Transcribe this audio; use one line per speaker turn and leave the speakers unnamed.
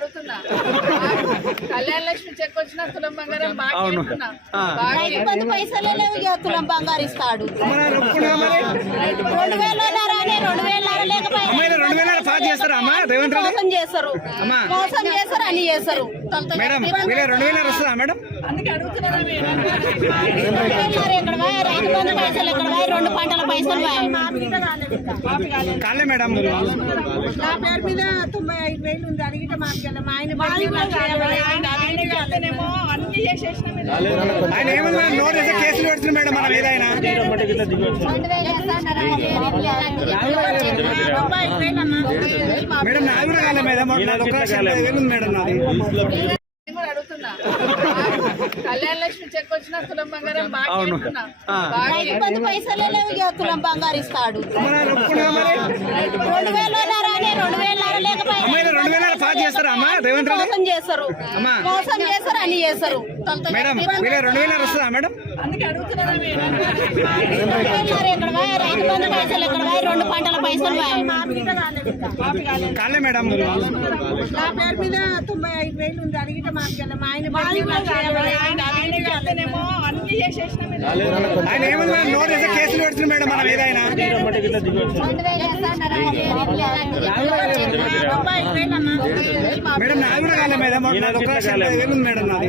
అడుగుతున్నా. కళ్యాణ లక్ష్మి చెక్ వచ్చిన తులం బంగారం బాగా
పైసలే లేవు ఇక తులం బంగారు ఇస్తాడు. రెండు వేల రెండు వేల
చేస్తారా
మోసం. మోసం అని చేస్తారు.
మేడం వీళ్ళ రెండు వేల వస్తుందా మేడం?
రెండు పంటల పైసలు.
కాలే మేడం.
నా పేరు మీద తొంభై ఐదు వేలు ఉంది. అడిగితే మాకు మా ఆయన
ఆయన
ఏమన్నా మేడం నోట్ చేస్తే కేసులు పెడుతుంది మేడం మనం ఏదైనా మేడం నాది కూడా కాలే మేడం మేడం నాది?
కళ్యాణ లక్ష్మి చెక్ వచ్చిన తులం బంగారం బాగా
పైసలే తులం బంగారు ఇస్తాడు
మరి ఒప్పుకున్నా మరి
రెండు వేల రాని రెండు వేల
అమ్మాయి
లేకపోయినా
పాస్ చేస్తారా అమ్మా రేవంత్ రెడ్డి?
మోసం చేస్తారు.
అమ్మా.
మోసం చేస్తారు అని చేస్తారు.
మేడం వీళ్ళ రెండు వేల వస్తుందా మేడం?
రెండు పంటల పైసలు.
కాలే మేడం.
నా పేరు మీద తొంభై ఐదు వేలు ఉంది. అడిగితే మాకు మా ఆయన
ఆయన
ఏమన్నా నోట్ చేస్తే కేసులు పెడుతుంది మేడం మనం ఏదైనా మేడం నాది కూడా కాలే మేడం. నాది మేడం నాది.